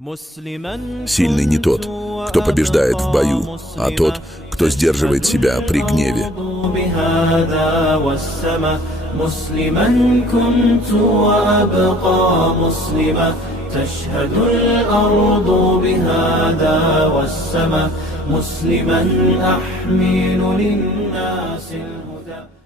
Сильный не тот, кто побеждает в бою, а тот, кто сдерживает себя при гневе. تشهد الأرض بهذا والسماء مسلما أحمل للناس الهدى